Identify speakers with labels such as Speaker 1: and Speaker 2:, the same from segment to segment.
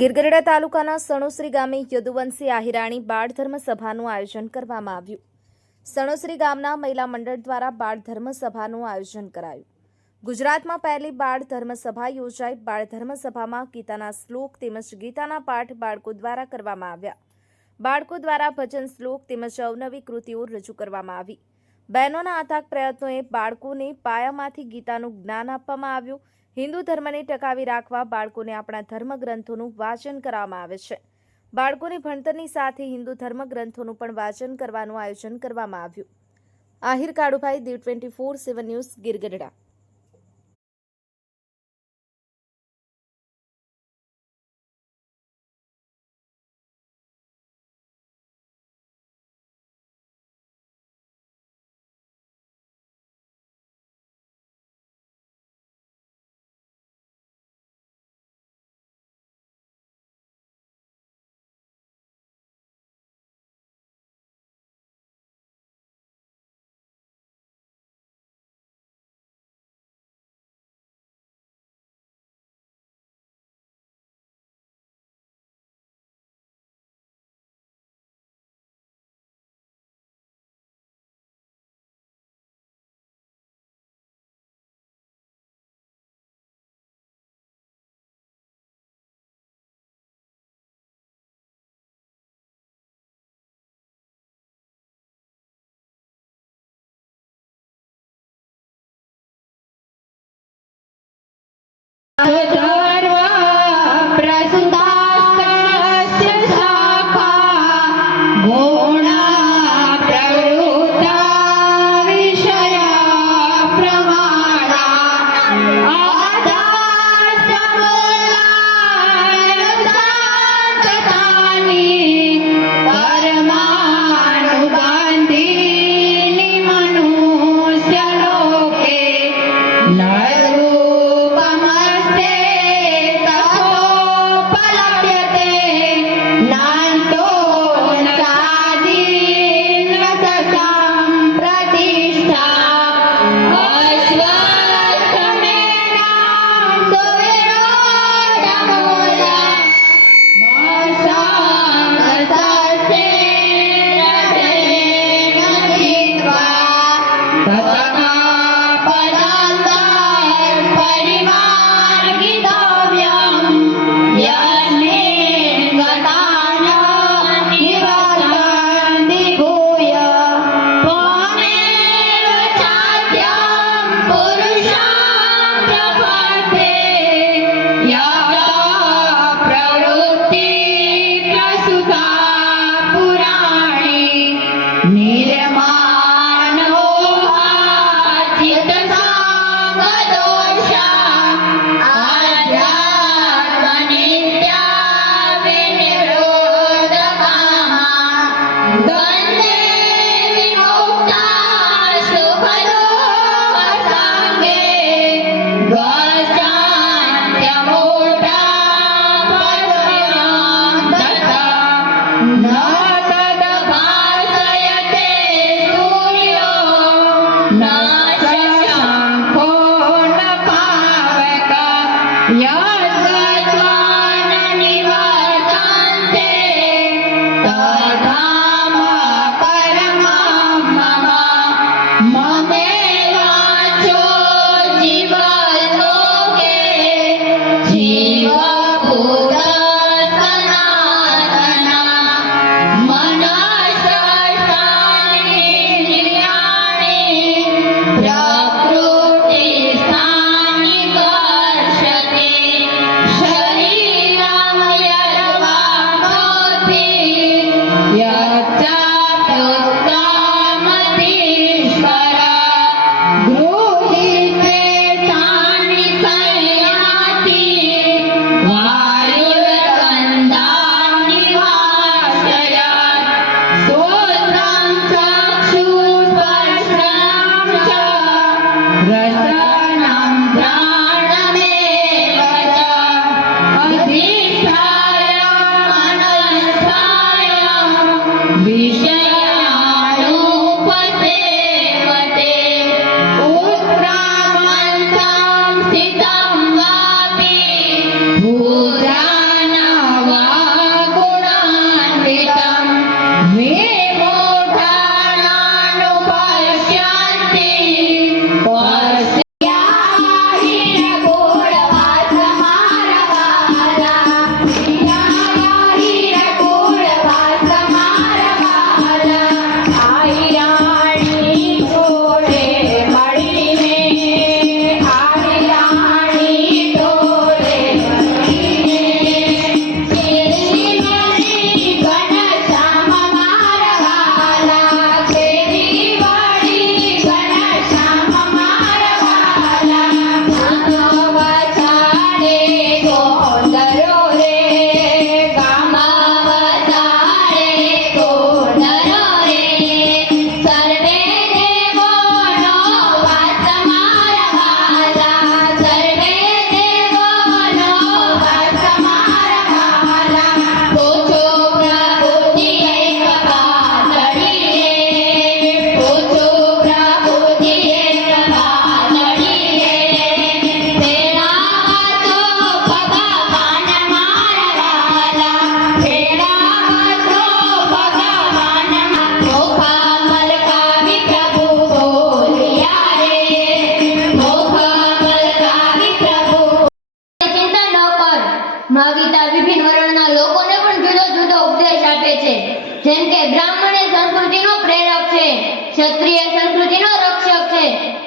Speaker 1: ગીરગઢડા તાલુકાના સણોસરી ગામે યદુવંશી આહિરાણી બાળ ધર્મ સભાનું આયોજન કરવામાં આવ્યું. સણોસરી ગામના મહિલા મંડળ દ્વારા બાળ ધર્મ સભાનું આયોજન કરાયું. ગુજરાતમાં પહેલી બાળ ધર્મ સભા યોજાઈ. બાળ ધર્મ સભામાં ગીતાના શ્લોક તેમજ ગીતાના પાઠ બાળકો દ્વારા કરવામાં આવ્યા. બાળકો દ્વારા ભજન શ્લોક તેમજ અવનવી કૃતિઓ રજૂ કરવામાં આવી. બહેનોના અથાગ પ્રયત્નોએ બાળકોને પાયામાંથી ગીતાનું જ્ઞાન આપવામાં આવ્યું. હિન્દુ ધર્મને ટકાવી રાખવા બાળકોને આપણા ધર્મગ્રંથોનું વાંચન કરવામાં આવે છે. બાળકોને ભણતરની સાથે હિન્દુ ધર્મગ્રંથોનું પણ વાંચન કરવાનું આયોજન કરવામાં આવ્યું. Ahir Kalubhai, the twenty four, seven news, Girgadhada.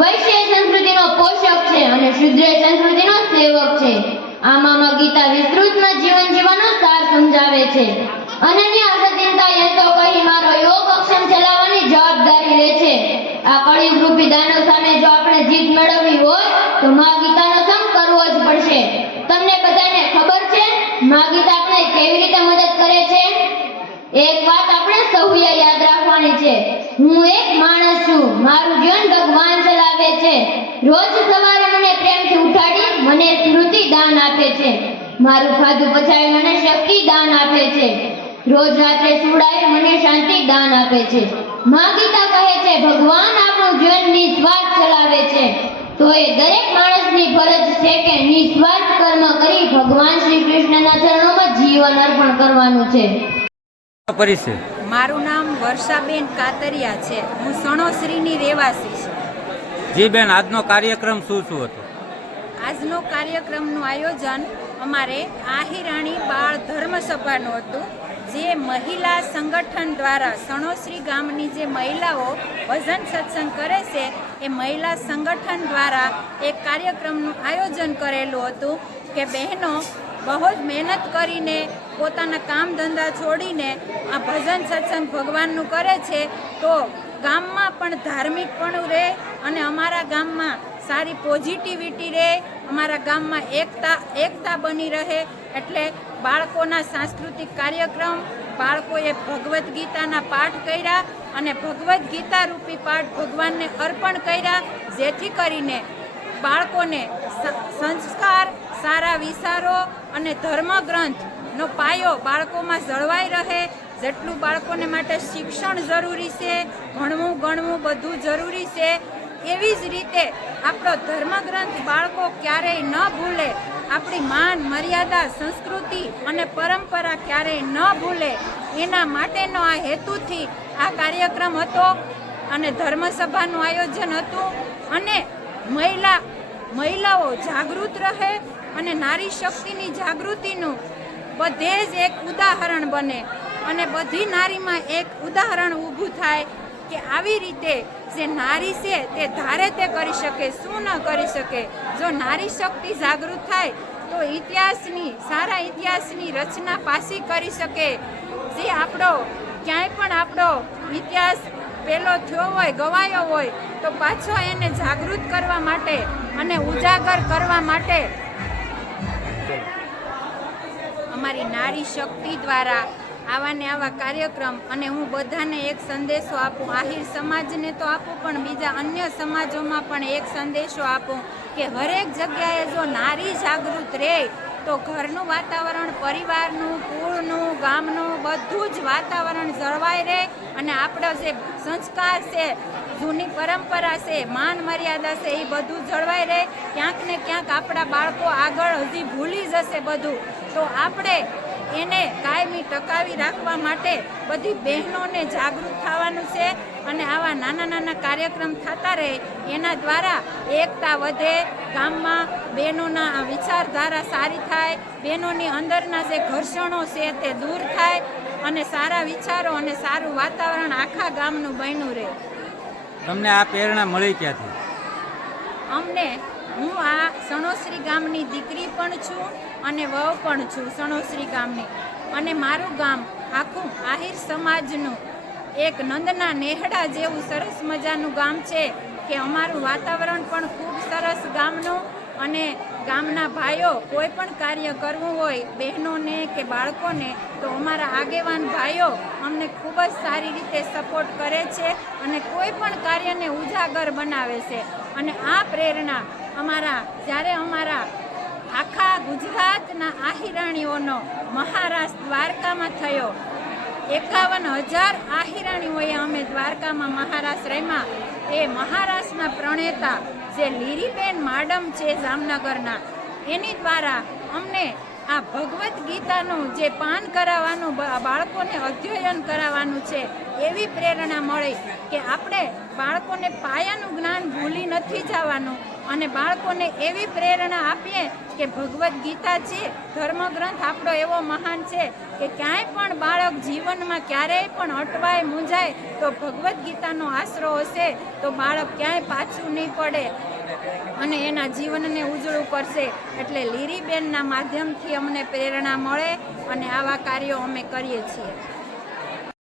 Speaker 2: વૈશ્ય સંસ્કૃતિનો પોષક છે અને શુદ્ર સંસ્કૃતિનો સેવક છે. આમાં ગીતા વિસ્તૃતમાં જીવન જીવવાનો સાર સમજાવે છે. અનન્ય અસચિંતા એ તો કહી મારો યોગ અક્ષમ ચલાવવાની જવાબદારી લે છે. આ કળિયુગ રૂપી દાનવ સામે જો આપણે જીત મેળવવી હોય, તો મા ગીતાનો સંગ કરવો જ પડશે. તમને બધાને ખબર છે મા ગીતા આપણે કેવી રીતે મદદ કરે છે? એક વાત આપણે સૌએ યાદ રાખવાની છે. હું એક માણસ છું. મારું જીવન ભગવાન ચલાવે છે. રોજ સવારે મને પ્રેમથી ઉઠાડી મને સ્મૃતિ દાન આપે છે. મારું ખાધું પચાવી મને શક્તિ દાન આપે છે. રોજ રાત્રે સુડાવી મને શાંતિ દાન આપે છે. મા ગીતા કહે છે, ભગવાન આપણું જીવન નિસ્વાર્થ ચલાવે છે. તો એ દરેક માણસની ફરજ છે કે નિસ્વાર્થ કર્મ કરી ભગવાન શ્રી કૃષ્ણના ચરણોમાં જીવન અર્પણ કરવાનું છે.
Speaker 3: પરિચય
Speaker 4: મારું નામ વર્ષાબેન કાતરિયા છે. હું સણોસરીની રહેવાસી છું.
Speaker 3: જી બેન આજનો કાર્યક્રમ શું શું હતો?
Speaker 4: આજનો કાર્યક્રમનું આયોજન અમારે આહિરાણી બાળ ધર્મ સભાનું હતું જે મહિલા સંગઠન દ્વારા સણોસરી ગામની જે મહિલાઓ ભજન સત્સંગ કરે છે એ મહિલા સંગઠન દ્વારા એક કાર્યક્રમનું આયોજન કરેલું હતું કે બહેનો બહુ જ મહેનત કરીને પોતાના કામ ધંધા છોડીને આ ભજન સત્સંગ ભગવાનનું કરે છે, તો ગામમાં પણ ધાર્મિકપણું રહે અને અમારા ગામમાં સારી પોઝિટિવિટી રહે, અમારા ગામમાં એકતા એકતા બની રહે. એટલે બાળકોના સાંસ્કૃતિક કાર્યક્રમ, બાળકોએ ભગવદ્ ગીતાના પાઠ કર્યા અને ભગવદ્ ગીતા રૂપી પાઠ ભગવાનને અર્પણ કર્યા, જેથી કરીને બાળકોને સંસ્કાર, સારા વિચારો અને ધર્મગ્રંથનો પાયો બાળકોમાં જળવાઈ રહે, જેટલું બાળકોને માટે શિક્ષણ જરૂરી છે, ભણવું, ગણવું બધું જરૂરી છે. એવી જ રીતે આપણો ધર્મગ્રંથ બાળકો ક્યારેય ન ભૂલે. આપણી માન, મર્યાદા, સંસ્કૃતિ અને પરંપરા ક્યારેય ન ભૂલે. એના માટેનો આ હેતુથી આ કાર્યક્રમ હતો અને ધર્મસભાનું આયોજન હતું અને મહિલા, મહિલાઓ જાગૃત રહે અને નારી શક્તિની જાગૃતિનું બધે જ એક ઉદાહરણ બને. અને બધી નારીમાં એક ઉદાહરણ ઊભું થાય કે આવી રીતે જે નારી છે તે ધારે તે કરી શકે, શું ન કરી શકે. જો નારી શક્તિ જાગૃત થાય, તો ઇતિહાસની, સારા ઇતિહાસની રચના પાસી કરી શકે. જે આપણો, ક્યાંય પણ આપણો ઇતિહાસ પેલો થયો હોય, ગવાયો હોય, તો પાછો એને જાગૃત કરવા માટે અને ઉજાગર કરવા માટે અમારી નારી શક્તિ દ્વારા આવા ને આવા કાર્યક્રમ અને હું બધાને એક સંદેશો આપું. આહિર સમાજને તો આપું, પણ બીજા અન્ય સમાજોમાં પણ એક સંદેશો આપું કે હરેક જગ્યાએ જો નારી જાગૃત રહે, તો ઘરનું વાતાવરણ, પરિવારનું, કુળનું, ગામનું બધું જ વાતાવરણ જળવાઈ રહે અને આપણો જે સંસ્કાર છે જૂની પરંપરા છે, માન મર્યાદા છે, એ બધું જળવાઈ રહે. ક્યાંક ને ક્યાંક આપણા બાળકો આગળ હજી ભૂલી જશે બધું. તો આપણે એને કાયમી ટકાવી રાખવા માટે બધી બહેનોને જાગૃત થવાનું છે અને આવા નાના નાના કાર્યક્રમ થતા રહે. એના દ્વારા એકતા વધે, ગામમાં બહેનોના વિચારધારા સારી થાય, બહેનોની અંદરના જે ઘર્ષણો છે તે દૂર થાય અને સારા વિચારો અને સારું વાતાવરણ આખા ગામનું બન્યું રહે.
Speaker 3: તમને આ પ્રેરણા મળી ક્યાંથી?
Speaker 4: અમને, હું આ સણોસરી ગામની દીકરી પણ છું અને વહુ પણ છું સણોસરી ગામની. અને મારું ગામ આખું આહિર સમાજનું એક નંદના નેહડા જેવું સરસ મજાનું ગામ છે કે અમારું વાતાવરણ પણ ખૂબ સરસ ગામનું અને ગામના ભાઈઓ કોઈ પણ કાર્ય કરવું હોય, બહેનોને કે બાળકોને, તો અમારા આગેવાન ભાઈઓ અમને ખૂબ જ સારી રીતે સપોર્ટ કરે છે અને કોઈ પણ કાર્યને ઉજાગર બનાવે છે. અને આ પ્રેરણા અમારા, જ્યારે અમારા આખા ગુજરાતના આહિરાણીઓનો મહારાષ્ટ્ર દ્વારકામાં થયો, એકાવન હજાર આહિરાણીઓએ અમે દ્વારકામાં મહારાષ્ટ્ર રમ્યા એ મહારાષ્ટ્રના પ્રણેતા જે લીરીબેન માડમ છે જામનગરના, એની દ્વારા અમને આ ભગવદ્ ગીતાનું જે પાન કરાવવાનું બાળકોને અધ્યયન કરાવવાનું છે, એવી પ્રેરણા મળે કે આપણે બાળકોને પાયાનું જ્ઞાન ભૂલી નથી જવાનું અને બાળકોને એવી પ્રેરણા આપીએ કે ભગવદ્ ગીતા છે, ધર્મગ્રંથ આપણો એવો મહાન છે કે ક્યાંય પણ બાળક જીવનમાં ક્યારેય પણ અટવાય મૂંઝાય તો ભગવદ્ ગીતાનો આશરો હશે તો બાળક ક્યાંય પાછું નહીં પડે. અને એના જીવનને ઉજળું કરશે એટલે લીરીબેનના માધ્યમથી અમને પ્રેરણા મળે અને આવા કાર્યો અમે કરીએ છીએ.